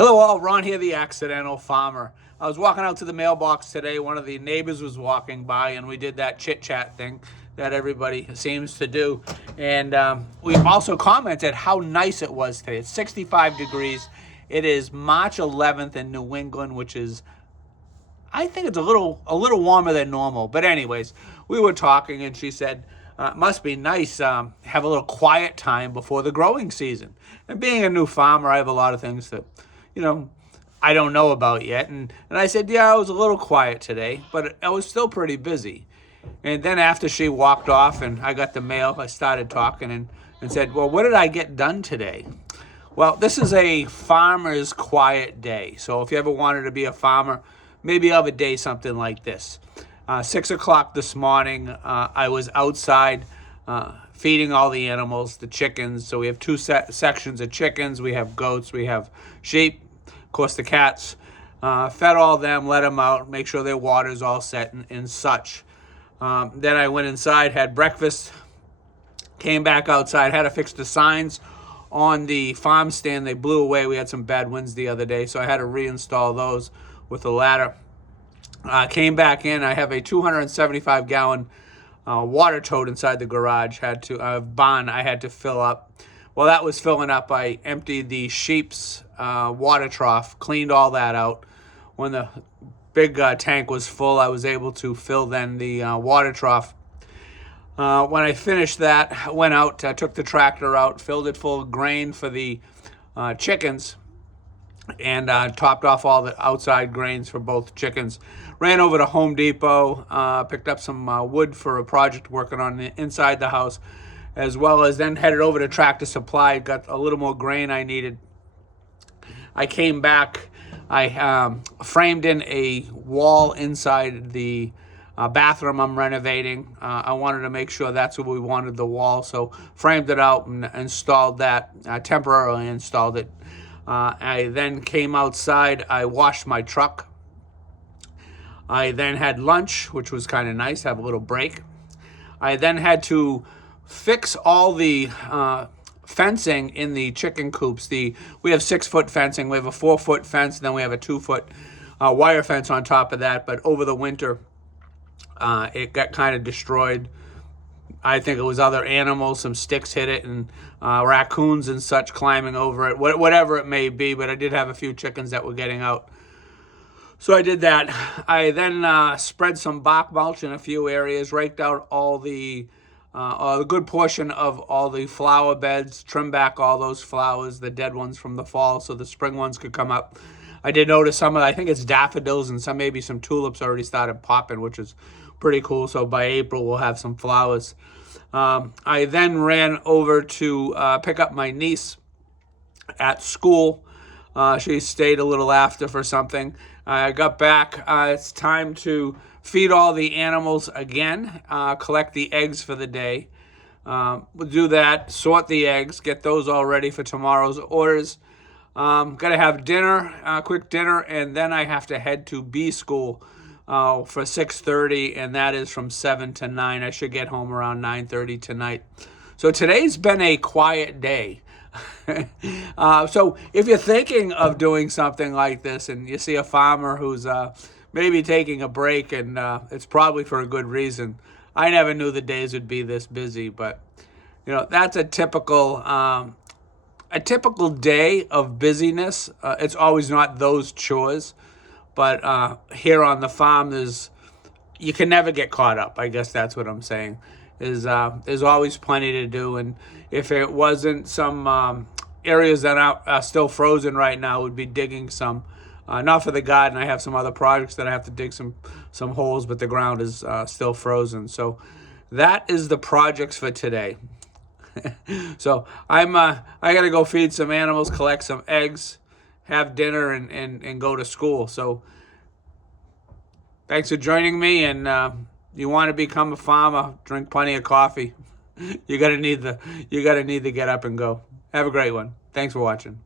Hello all, Ron here, the Accidental Farmer. I was walking out to the mailbox today. One of the neighbors was walking by and we did that chit-chat thing that everybody seems to do. And we also commented how nice it was today. It's 65 degrees. It is March 11th in New England, which is, I think it's a little warmer than normal. But anyways, we were talking and she said, it must be nice have a little quiet time before the growing season. And being a new farmer, I have a lot of things that, I don't know about yet. And I said, yeah, I was a little quiet today, but I was still pretty busy. And then after she walked off and I got the mail, I started talking and said, well, what did I get done today? Well, this is a farmer's quiet day. So if you ever wanted to be a farmer, maybe have a day something like this. 6 o'clock this morning, I was outside feeding all the animals, the chickens. So we have two sections of chickens. We have goats, we have sheep, of course the cats. Fed all them, let them out, make sure their water's all set and such. Then I went inside, had breakfast, came back outside, had to fix the signs on the farm stand. They blew away. We had some bad winds the other day, so I had to reinstall those with a ladder. Came back in. I have a 275-gallon water tote inside the garage. Barn I had to fill up. While that was filling up, I emptied the sheep's water trough, cleaned all that out. When the big tank was full, I was able to fill then the water trough. When I finished that, I went out, took the tractor out, filled it full of grain for the chickens, and topped off all the outside grains for both chickens. Ran over to Home Depot, picked up some wood for a project working on inside the house, as well as then headed over to Tractor Supply, got a little more grain I needed. I came back, I framed in a wall inside the bathroom I'm renovating. I wanted to make sure that's what we wanted, the wall, so framed it out and installed that, temporarily installed it. I then came outside, I washed my truck. I then had lunch, which was kind of nice, have a little break. I then had to fix all the fencing in the chicken coops. We have 6-foot fencing, we have a 4-foot fence, and then we have a 2-foot wire fence on top of that, but over the winter, it got kind of destroyed. I think it was other animals, some sticks hit it, and raccoons and such climbing over it, whatever it may be, but I did have a few chickens that were getting out. So I did that. I then spread some bark mulch in a few areas, raked out all a good portion of all the flower beds, trimmed back all those flowers, the dead ones from the fall, so the spring ones could come up. I did notice some of, I think it's daffodils and maybe some tulips already started popping, which is pretty cool. So by April, we'll have some flowers. I then ran over to pick up my niece at school. She stayed a little after for something. I got back. It's time to feed all the animals again, collect the eggs for the day. We'll do that, sort the eggs, get those all ready for tomorrow's orders. Got to have dinner, quick dinner, and then I have to head to B school for 6:30, and that is from 7 to 9. I should get home around 9:30 tonight. So today's been a quiet day. So if you're thinking of doing something like this and you see a farmer who's maybe taking a break, and it's probably for a good reason. I never knew the days would be this busy, but that's a typical day of busyness. It's always not those chores, but here on the farm, you can never get caught up. I guess that's what I'm saying. There's always plenty to do, and if it wasn't some areas that are still frozen right now, would be digging some. Not for the garden. I have some other projects that I have to dig some holes, but the ground is still frozen. So that is the projects for today. So I got to go feed some animals, collect some eggs, have dinner, and go to school. So thanks for joining me, and you want to become a farmer, drink plenty of coffee. You're gonna need to get up and go. Have a great one. Thanks for watching.